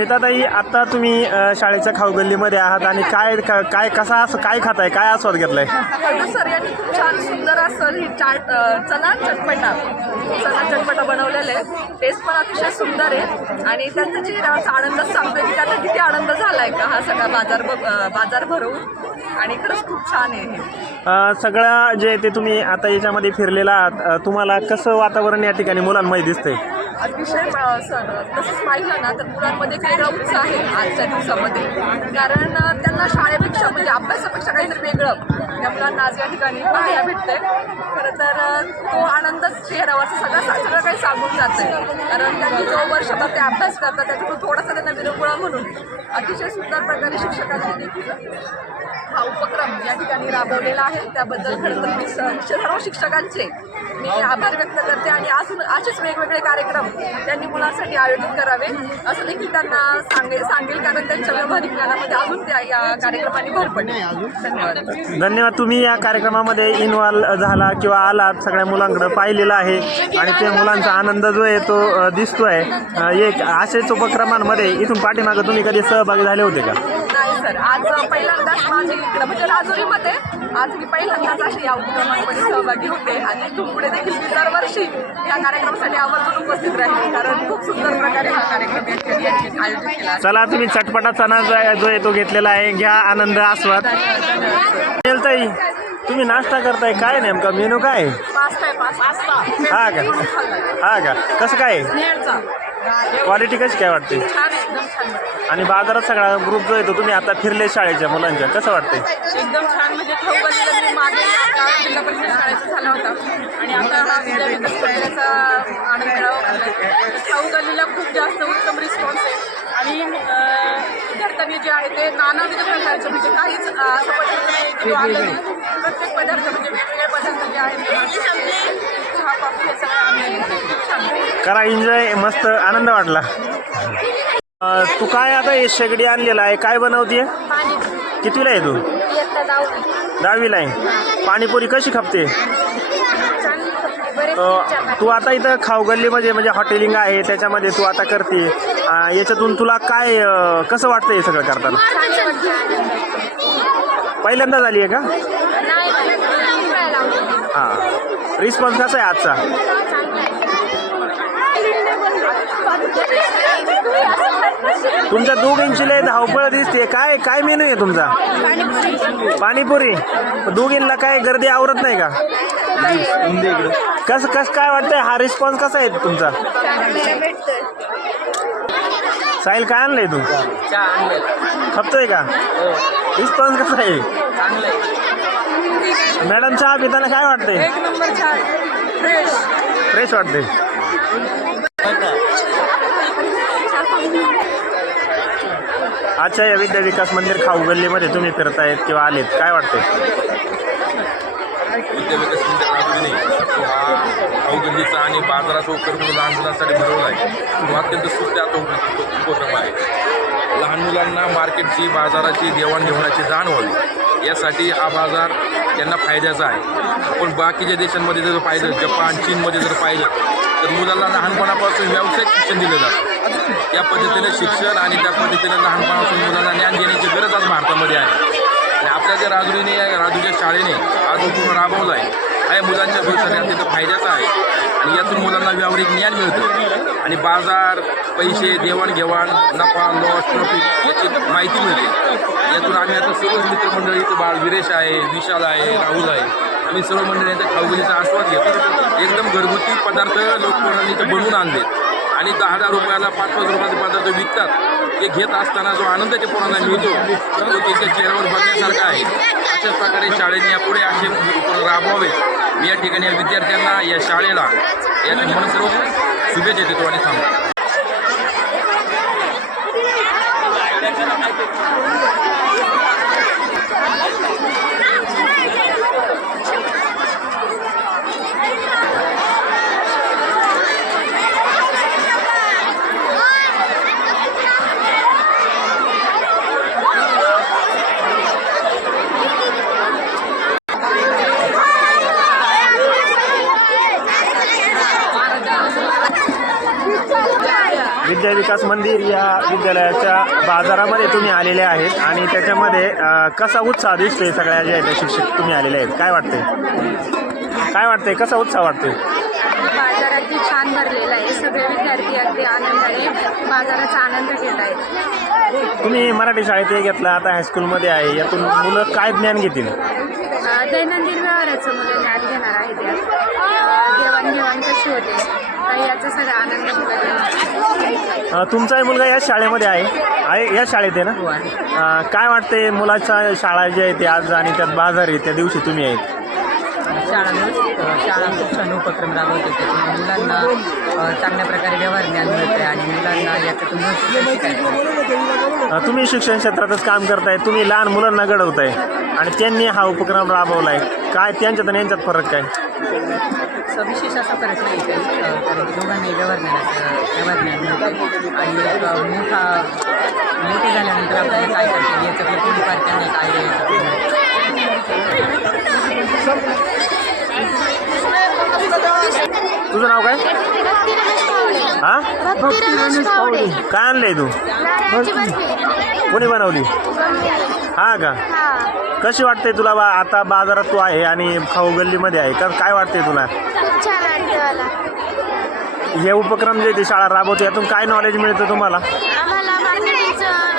स्मिताताई, आता तुम्ही शाळेच्या खाऊ गल्लीमध्ये आहात आणि काय कसा असं काय खाताय, काय आस्वाद घेतलाय? सर यांनी खूप छान सुंदर असं ही चाट चना चटपटा बनवलेले आहे. टेस्ट पण अतिशय सुंदर आहे आणि त्यांचा चेहऱ्यावरचा आनंदच सांगतोय की त्यांना किती आनंद झालाय का हा सगळा बाजार भरवून. आणि खरंच खूप छान आहे हे सगळं जे ते तुम्ही आता याच्यामध्ये फिरलेला आहात, तुम्हाला कसं वातावरण या ठिकाणी मुलांमध्ये दिसतंय? अतिशय तसंच पाहिलं ना तर मुलांमध्ये वेगळा उत्साह आहे आजच्या दिवसामध्ये. कारण त्यांना शाळेपेक्षा म्हणजे अभ्यासापेक्षा काहीतरी वेगळं त्या मुलांना आज या ठिकाणी पाहायला भेटतंय. खरं तर तो आनंदच चेहऱ्यावरचा सगळं काही सांगून जातं. कारण त्यांनी जो वर्षभर ते अभ्यास करतात त्याच्यातून थोडासा त्यांना विरंगुळा म्हणून अतिशय सुंदर प्रकारे शिक्षकांनी देखील हा उपक्रम या ठिकाणी राबवलेला आहे. त्याबद्दल खरं तर मी सर्व शिक्षकांचे मी आभार व्यक्त करते आणि अजून असेच वेगवेगळे कार्यक्रम त्यांनी मुलांसाठी आयोजित करावे असं देखील त्यांना सांगेल कारण त्यांच्या व्यावहारिक ज्ञानामध्ये अजून त्या या कार्यक्रमांनी भर पडेल. धन्यवाद. धन्यवाद. तुम्ही या कार्यक्रमामध्ये इन्व्हॉल्व झाला किंवा आलात, सगळ्या मुलांकडे पाहिलेलं आहे आणि ते मुलांचा आनंद जो आहे तो दिसतोय. एक असेच उपक्रमांमध्ये इथून पाठीमागं तुम्ही कधी सहभागी झाले होते का? नाही सर, आज पहिल्यांदाच माझी इकडं म्हणजे राजुरीमध्ये आज मी पहिल्यांदाच अशी या उपक्रमांमध्ये सहभागी होते आणि इथून पुढे देखील मी दरवर्षी या कार्यक्रमासाठी आवर्जून उपस्थित राहील कारण खूप सुंदर प्रकारे हा कार्यक्रम आयोजित केला. चला, तुम्ही चटपटा चना जो आहे तो घेतलेला आहे, घ्या आनंद आस्वाद. ताई, तुम्ही नाश्ता करताय, काय नेमका मेनू काय? पास्ता. हा का कसं काय? क्वालिटी कशी काय वाटते? एकदम छान. आणि बाजारात सगळा ग्रुप जो येतो, तुम्ही आता फिरले शाळेच्या मुलांच्या, कसं वाटतंय? एकदम छान. म्हणजे खाऊ गल्लीला मी मागे जिल्हा परिषद शाळेचा झाला होता आणि आता हा विद्यार्थ्याचा आनंद मिळावा. खाऊ गल्लीला खूप जास्त उत्तम रिस्पॉन्स आहे आणि विद्यार्थ्यांनी जे आहे ते नानाविध प्रकारचे म्हणजे काहीच असं पदार्थ नाही की प्रत्येक पदार्थ म्हणजे वेगवेगळे पदार्थ जे आहेत चहा कॉफी हे सगळं आम्ही खूप छान करा एन्जॉय, मस्त आनंद वाटला. तू काय आता हे शेगडी आणलेला आहे, काय बनवतीये? कितवीला आहे तू? 10वीला आहे. पाणीपुरी कशी खपते? तू आता इथं खाऊ गल्लीमध्ये म्हणजे हॉटेलिंग आहे त्याच्यामध्ये तू आता करते, याच्यातून तुला काय कसं वाटतं हे सगळं करताना? पहिल्यांदा झाली आहे का? हां. रिस्पॉन्स कसा आहे आजचा? तुमच्या दोघींची लय धावपळ दिसते. काय मेनू आहे तुमचा? पाणीपुरी. दोघींना काय गर्दी आवरत नाही का? कसं काय वाटतंय, हा रिस्पॉन्स कसा आहे तुमचा? साहिल, काय आणलंय तू? खपतोय का? रिस्पॉन्स कसा आहे? मॅडम, चहा पिताना काय वाटतंय? एक नंबर छान, फ्रेश वाटते. अच्छा, या विद्या विकास मंदिर खाऊ गल्लीमध्ये तुम्ही फिरतायत किंवा आलेत, काय वाटतंय? विद्या विकास मंदिर राजुरी हा खाऊ गल्लीचा आणि बाजाराचा उपक्रम लहान मुलांसाठी भरवला आहे. तो अत्यंत सुत्याचा उपक्रम आहे. लहान मुलांना मार्केटची बाजाराची देवाणघेवाणाची जाण व्हावी यासाठी हा बाजार त्यांना फायद्याचा आहे. पण बाकीच्या देशांमध्ये जर पाहिलं, जपान चीनमध्ये जर पाहिलं तर मुलांना लहानपणापासून व्यावसायिक शिक्षण दिलं जातं. त्या पद्धतीने शिक्षण आणि त्या पद्धतीने लहानपणापासून मुलांना ज्ञान घेण्याची गरज आज भारतामध्ये आहे. आणि आपल्या ज्या राजुरीच्या शाळेने आज उपक्रम राबवला आहे हा या मुलांच्या भविष्यासाठी अत्यंत फायद्याचा आहे आणि यातून मुलांना व्यावहारिक ज्ञान मिळतं आणि बाजार, पैसे, देवाणघेवाण, नफा, लॉस, प्रॉफिट याची माहिती मिळते. यातून आम्ही आता सर्वच मित्रमंडळी इथं विरेश आहे, विशाल आहे, राहुल आहे, आम्ही सर्व मंडळी खाऊ गल्लीचा आस्वाद घेतो. एकदम घरगुती पदार्थ लोकांनी इथं बनवून आणले आणि 10,000 रुपयाला 5-5 रुपयाचे पदार्थ विकतात. ते घेत असताना जो आनंद त्या पोरांना मिळतो तो त्यांच्या चेहऱ्यावर बघण्यासारखा आहे. अशाच प्रकारे शाळेने यापुढे असे उपक्रम राबवावे. मी या ठिकाणी या विद्यार्थ्यांना, या शाळेला या मनपूर्वक शुभेच्छा देतो आणि सांगतो. विद्या विकास मंदिर या विद्यालयाच्या बाजारामध्ये तुम्ही आलेले आहेत आणि त्याच्यामध्ये कसा उत्साह दिसतोय सगळ्या ज्या आहेत शिक्षक तुम्ही आलेले आहेत, काय वाटतंय कसा उत्साह वाटतोय? बाजार अगदी छान भरलेला आहे. सगळे विद्यार्थी अगदी आनंदाने बाजाराचा आनंद घेत आहेत. तुम्ही मराठी शाळेत हे घेतलं, आता हायस्कूलमध्ये आहे, यातून मुलं काय ज्ञान घेतील? दैनंदिन व्यवहाराचं मुलं ज्ञान घेणार आहेत. देवाणघेवाण कशी होते याचा सगळा आनंद घेणार. तुमचाही मुलगा या शाळेमध्ये आहे या शाळेत आहे ना? काय वाटतंय मुलाच्या शाळा जी आहे ते आज आणि त्यात बाजार आहे त्या दिवशी तुम्ही आहेत? शाळा खूप छान उपक्रम राबवते. त्याच्यामुळे मुलांना चांगल्या प्रकारे व्यवहार ज्ञान मिळते आणि मुलांना याच्यातून भरपूर शिकायचं. तुम्ही शिक्षण क्षेत्रातच काम करताय, तुम्ही लहान मुलांना घडवताय आणि त्यांनी हा उपक्रम राबवला आहे, काय त्यांच्यात आणि यांच्यात फरक काय? विशेष असा फरक नाही काही, कारण दोघांनाही व्यवहार ज्ञान मिळते आणि एक मोठे झाल्यानंतर आपल्याला काय करते याच्यातलं थोडीफार त्यांना काय तुझं नाव काय? हा, काय आणलंय तू? कोणी बनवली? हा का? कशी वाटते तुला आता बाजारात तू आहे आणि खाऊ गल्लीमध्ये आहे, काय वाटते तुला? खूप छान वाटतं मला. हे उपक्रम जे ते शाळा राबवते यातून काय नॉलेज मिळतं तुम्हाला? आम्हाला मार्केटिंगचं